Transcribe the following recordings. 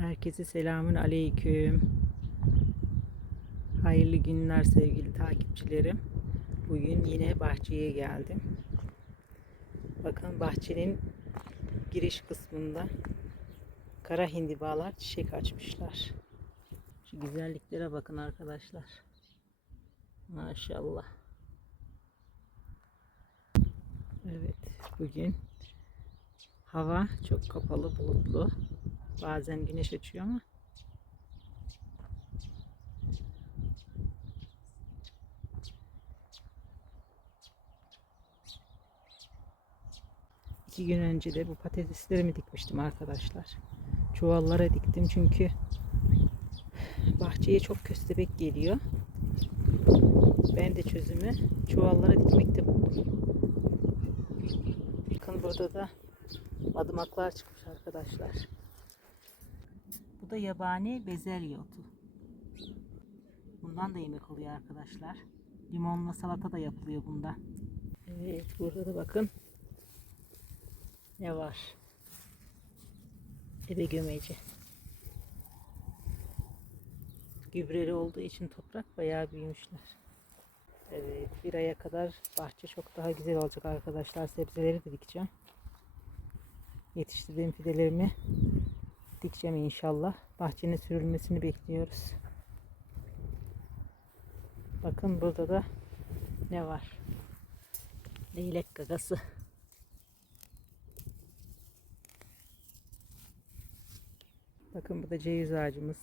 Herkese selamün aleyküm. Hayırlı günler sevgili takipçilerim. Bugün yine bahçeye geldim. Bakın bahçenin giriş kısmında kara hindibalar çiçek açmışlar. Şu güzelliklere bakın arkadaşlar. Maşallah. Evet bugün hava çok kapalı bulutlu. Bazen güneş açıyor ama iki gün önce de bu patateslerimi dikmiştim arkadaşlar. Çuvallara diktim çünkü bahçeye çok köstebek geliyor. Ben de çözümü çuvallara dikmekte buldum. Bakın burada da madımaklar çıkmış arkadaşlar. Bu da yabani bezelye otu. Bundan da yemek oluyor arkadaşlar. Limonla salata da yapılıyor bundan. Evet burada da bakın ne var. Ebe gömeci. Gübreli olduğu için toprak bayağı büyümüşler. Evet bir aya kadar bahçe çok daha güzel olacak arkadaşlar. Sebzeleri de dikeceğim. Yetiştirdiğim fidelerimi dikeceğim inşallah. Bahçenin sürülmesini bekliyoruz. Bakın burada da ne var? Leylek gagası. Bakın bu da ceviz ağacımız.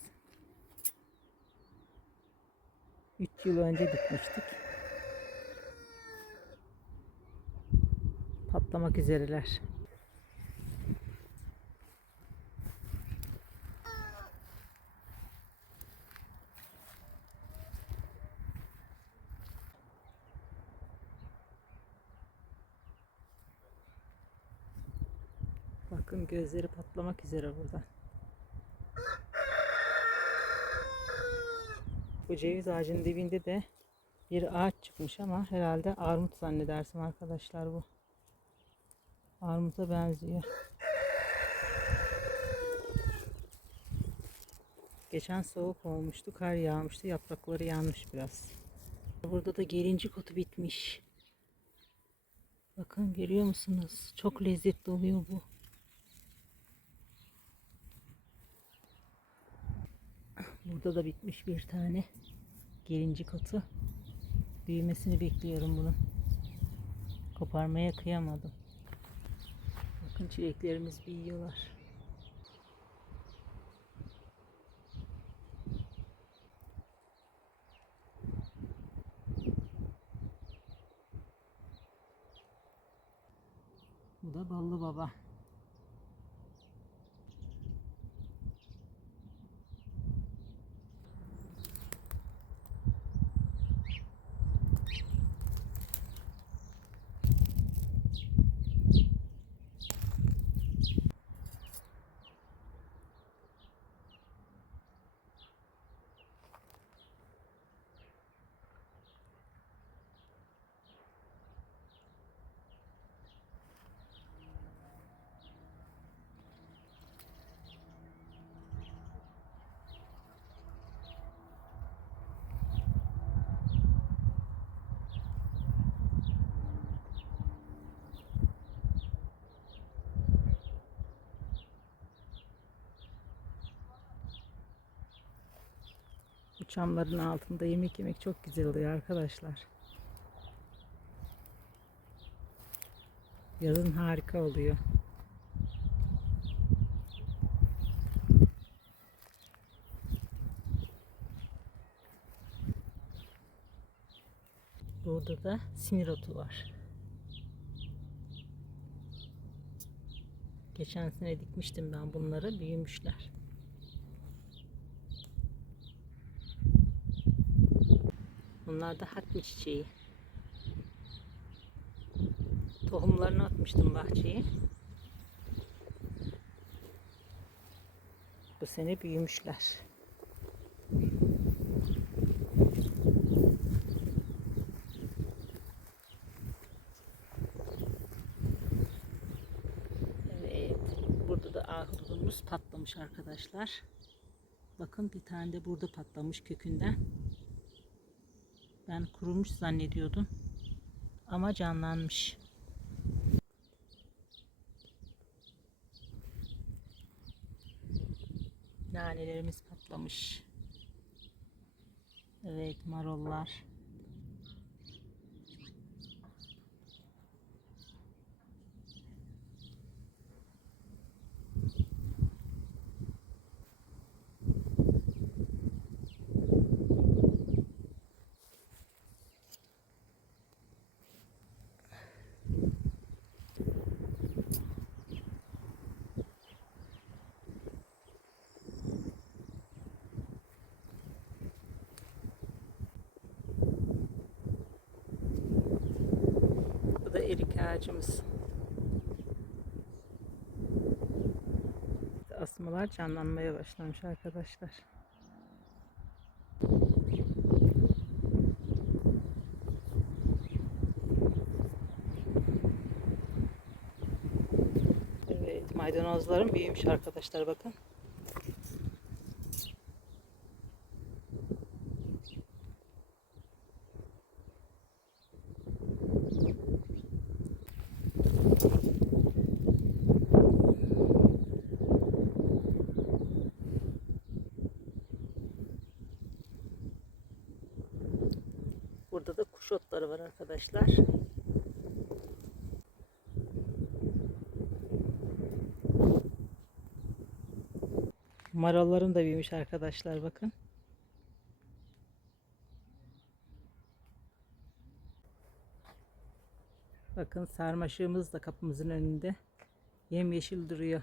3 yıl önce dikmiştik. Patlamak üzereler. Bakın gözleri patlamak üzere burada. Bu ceviz ağacının dibinde de bir ağaç çıkmış ama herhalde armut zannedersim arkadaşlar bu. Armuta benziyor. Geçen soğuk olmuştu, kar yağmıştı, yaprakları yanmış biraz. Burada da gelincik otu bitmiş. Bakın görüyor musunuz? Çok lezzetli oluyor bu. Burada da bitmiş bir tane gelincik otu. Büyümesini bekliyorum bunun. Koparmaya kıyamadım. Bakın çileklerimiz büyüyorlar. Bu da ballı baba. Bu çamların altında yemek yemek çok güzel oluyor arkadaşlar. Yazın harika oluyor. Burada da sinir otu var. Geçen sene dikmiştim ben bunları, büyümüşler. Bunlar da hatmi çiçeği. Tohumlarını atmıştım bahçeye. Bu sene büyümüşler. Evet. Burada da ahududumuz patlamış. arkadaşlar. Bakın bir tane de burada patlamış kökünden. Ben kurumuş zannediyordum. Ama canlanmış. Nanelerimiz patlamış. Evet marollar. Erik ağacımız. Asmalar canlanmaya başlamış arkadaşlar. Evet, maydanozlarım büyümüş arkadaşlar bakın. Burada da kuş otları var arkadaşlar. Marallarım da büyümüş arkadaşlar bakın. Bakın sarmaşığımız da kapımızın önünde. Yemyeşil duruyor.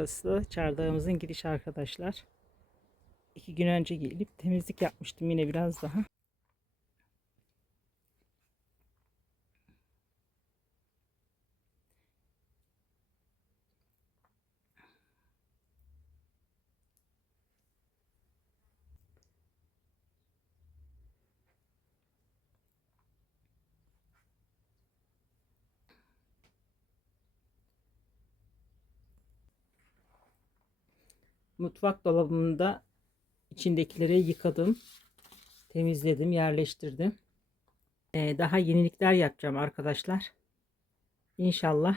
Burası çardağımızın girişi arkadaşlar. İki gün önce gelip temizlik yapmıştım yine biraz daha. Mutfak dolabımda içindekileri yıkadım. Temizledim, yerleştirdim. Ee, daha yenilikler yapacağım arkadaşlar. İnşallah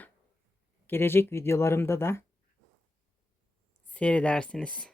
gelecek videolarımda da seyredersiniz.